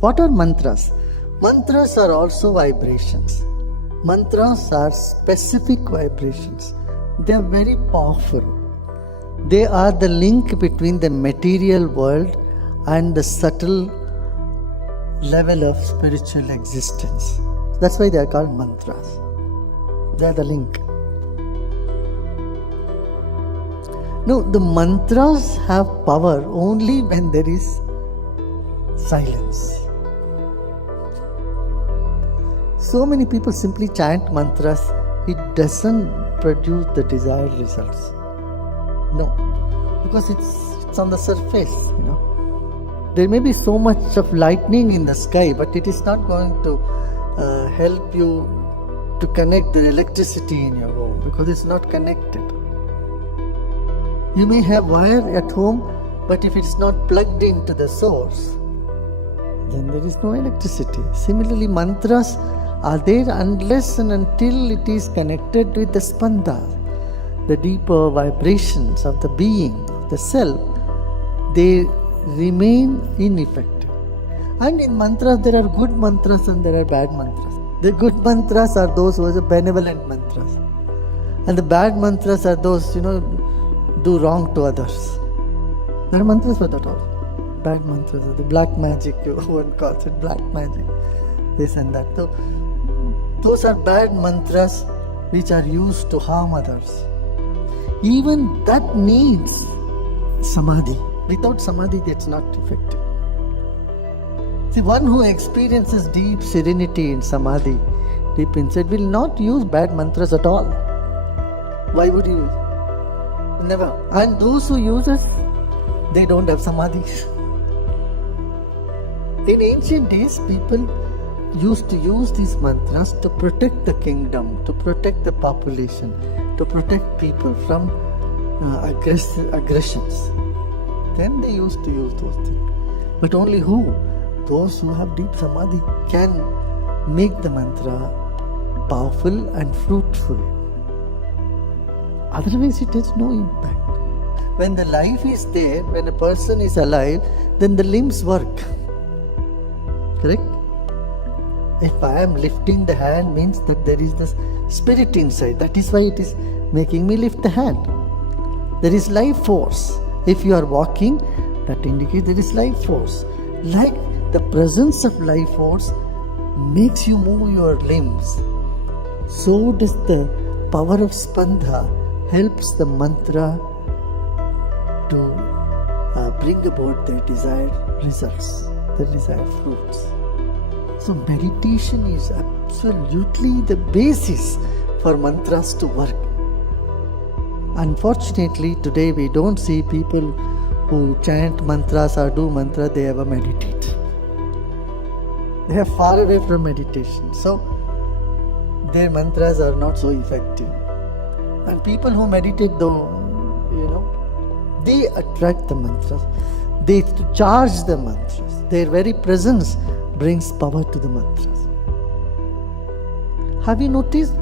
What are mantras? Mantras are also vibrations. Mantras are specific vibrations. They are very powerful. They are the link between the material world and the subtle level of spiritual existence. That's why they are called mantras. They are the link. No, the mantras have power only when there is silence. So many people simply chant mantras, it doesn't produce the desired results. No, because it's on the surface, There may be so much of lightning in the sky, but it is not going to help you to connect the electricity in your home because it's not connected. You may have wire at home, but if it's not plugged into the source, then there is no electricity. Similarly, mantras are there unless and until it is connected with the spanda, the deeper vibrations of the being, of the self. They remain ineffective. And in mantras, there are good mantras and there are bad mantras. The good mantras are those who are the benevolent mantras. And the bad mantras are those, do wrong to others. There are mantras for that also. Bad mantras are the black magic, one calls it black magic, this and that. So, those are bad mantras which are used to harm others. Even that needs samadhi. Without samadhi, it's not effective. See, one who experiences deep serenity in samadhi, deep inside, will not use bad mantras at all. Why would you use? Never. And those who use it, they don't have samadhi. In ancient days, people used to use these mantras to protect the kingdom, to protect the population, to protect people from aggressions. Then they used to use those things. But only who? Those who have deep samadhi can make the mantra powerful and fruitful. Otherwise it has no impact. When the life is there, when a person is alive, then the limbs work. Correct? If I am lifting the hand, means that there is this spirit inside. That is why it is making me lift the hand. There is life force. If you are walking, that indicates there is life force. Like the presence of life force makes you move your limbs, so does the power of spanda helps the mantra to bring about the desired results, the desired fruits. So meditation is absolutely the basis for mantras to work. Unfortunately, today we don't see people who chant mantras or do mantra, they ever meditate. They are far away from meditation. So their mantras are not so effective. And people who meditate, though, they attract the mantras. They charge the mantras. Their very presence brings power to the mantras. Have you noticed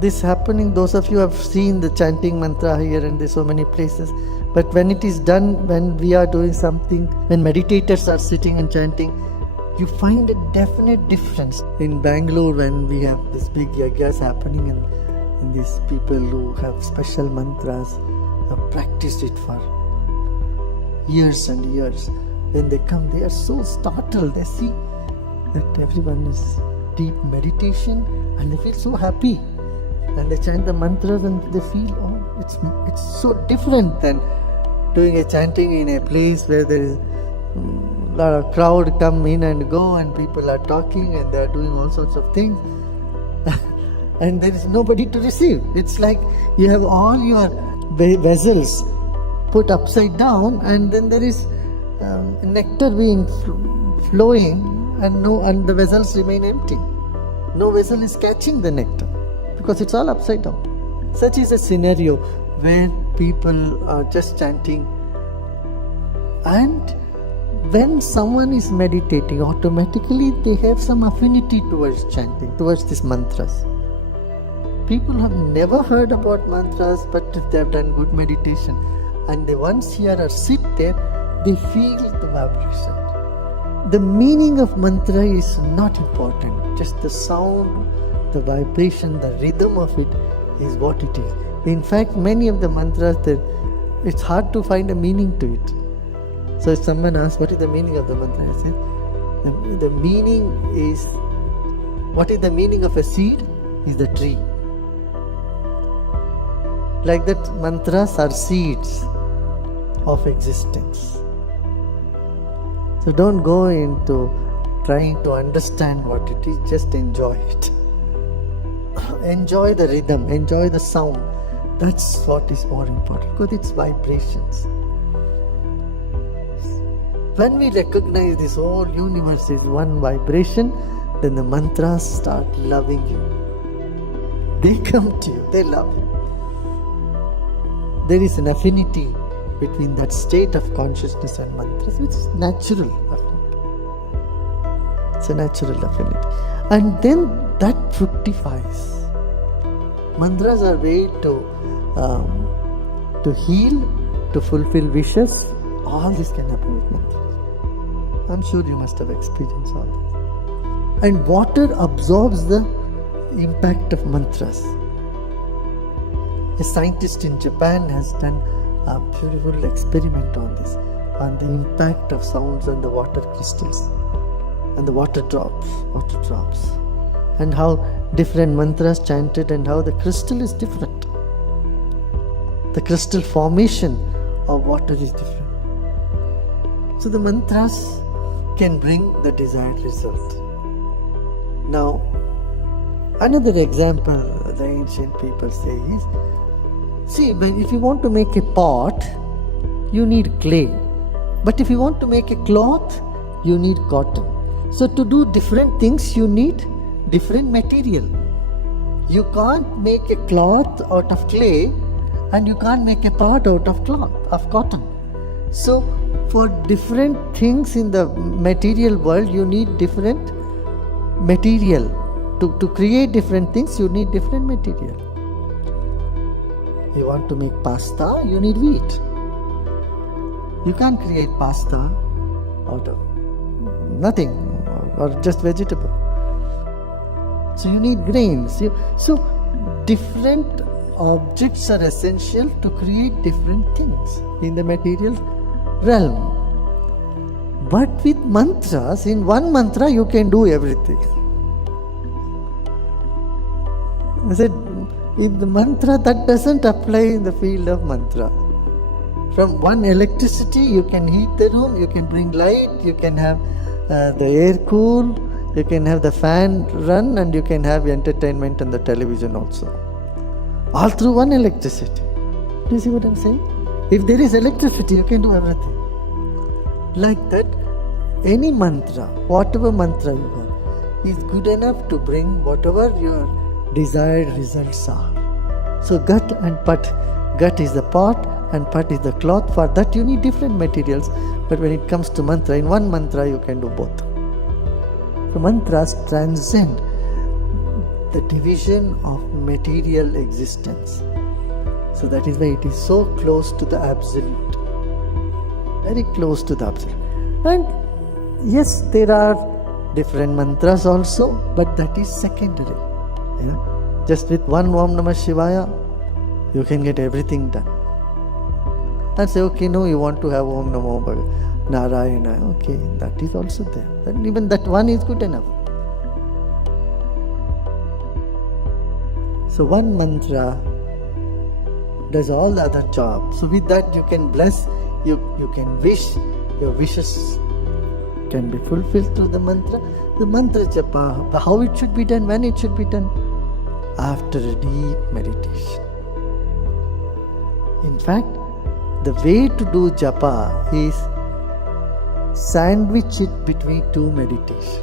this happening? Those of you have seen the chanting mantra here and there, so many places. But when it is done, when we are doing something, when meditators are sitting and chanting, you find a definite difference. In Bangalore, when we have this big yagyas happening and these people who have special mantras have practiced it for years and years. When they come, they are so startled. They see that everyone is deep meditation and they feel so happy. And they chant the mantras and they feel, it's so different than doing a chanting in a place where there is a lot of crowd come in and go and people are talking and they are doing all sorts of things. And there is nobody to receive. It's like you have all your vessels put upside down and then there is nectar being flowing and the vessels remain empty. No vessel is catching the nectar because it's all upside down. Such is a scenario where people are just chanting, and when someone is meditating, automatically they have some affinity towards chanting, towards these mantras. People have never heard about mantras, but if they have done good meditation and they once hear or sit there, they feel the vibration. the meaning of mantra is not important. Just the sound, the vibration, the rhythm of it is what it is. In fact, many of the mantras, it's hard to find a meaning to it. So if someone asks, what is the meaning of the mantra? I say, the meaning is, what is the meaning of a seed? Is the tree. Like that, mantras are seeds of existence. So don't go into trying to understand what it is, just enjoy it. Enjoy the rhythm, enjoy the sound. That's what is more important, because it's vibrations. When we recognize this whole universe is one vibration, then the mantras start loving you. They come to you, they love you. There is an affinity between that state of consciousness and mantras, which is natural affinity. It's a natural affinity. And then that fructifies. Mantras are way to heal, to fulfill wishes. All this can happen with mantras. I'm sure you must have experienced all this. And water absorbs the impact of mantras. A scientist in Japan has done a beautiful experiment on this, on the impact of sounds on the water crystals and the water drops, and how different mantras chanted and how the crystal is different. The crystal formation of water is different. So the mantras can bring the desired result. Now, another example the ancient people say is, see, if you want to make a pot, you need clay. But if you want to make a cloth, you need cotton. So to do different things, you need different material. You can't make a cloth out of clay, and you can't make a pot out of cotton. So for different things in the material world, you need different material. To create different things, you need different material. You want to make pasta, you need wheat. You can't create pasta out of nothing or just vegetable. So you need grains. So different objects are essential to create different things in the material realm. But with mantras, in one mantra you can do everything. I said, in the mantra, that doesn't apply in the field of mantra. From one electricity, you can heat the room, you can bring light, you can have the air cool, you can have the fan run, and you can have entertainment on the television also. All through one electricity. Do you see what I'm saying? If there is electricity, you can do everything. Like that, any mantra, whatever mantra you have, is good enough to bring whatever your desired results are. So gut and pat. Gut is the pot and pat is the cloth. For that you need different materials. But when it comes to mantra, in one mantra you can do both. So mantras transcend the division of material existence. So that is why it is so close to the absolute. Very close to the absolute. And yes, there are different mantras also, but that is secondary. Just with one Om Namah Shivaya, you can get everything done. And say, okay, no, you want to have Om Namo Narayana. Okay, that is also there. Then even that one is good enough. So one mantra does all the other jobs. So with that you can bless, you can wish, your wishes can be fulfilled through the mantra. The mantra japa, how it should be done, when it should be done? After a deep meditation. In fact, the way to do japa is sandwich it between two meditations.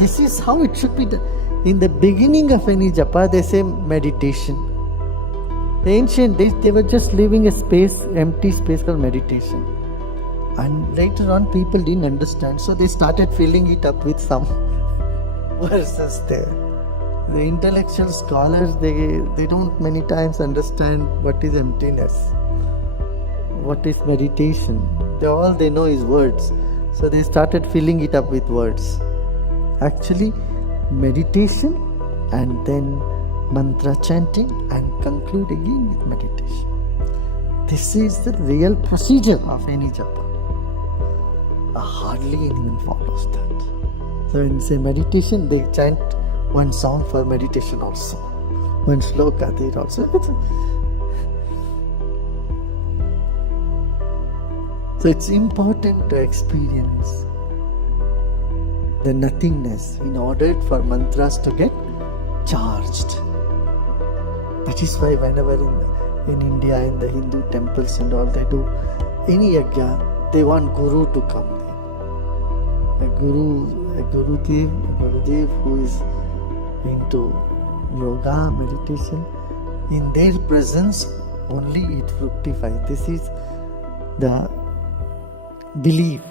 This is how it should be done. In the beginning of any japa, they say meditation. The ancient days, they were just leaving a space, empty space called meditation. And later on, people didn't understand, so they started filling it up with some verses there. The intellectual scholars, they don't many times understand what is emptiness. what is meditation. All they know is words. So they started filling it up with words. Actually, meditation and then mantra chanting and conclude again with meditation. This is the real procedure of any japa. Hardly anyone follows that. So when you say meditation, they chant one song for meditation also. One shloka there also. So it's important to experience the nothingness in order for mantras to get charged. That is why whenever in India, in the Hindu temples and all, they do any yajna, they want Guru to come there. A Gurudev who is into yoga, meditation, in their presence only it fructifies. This is the belief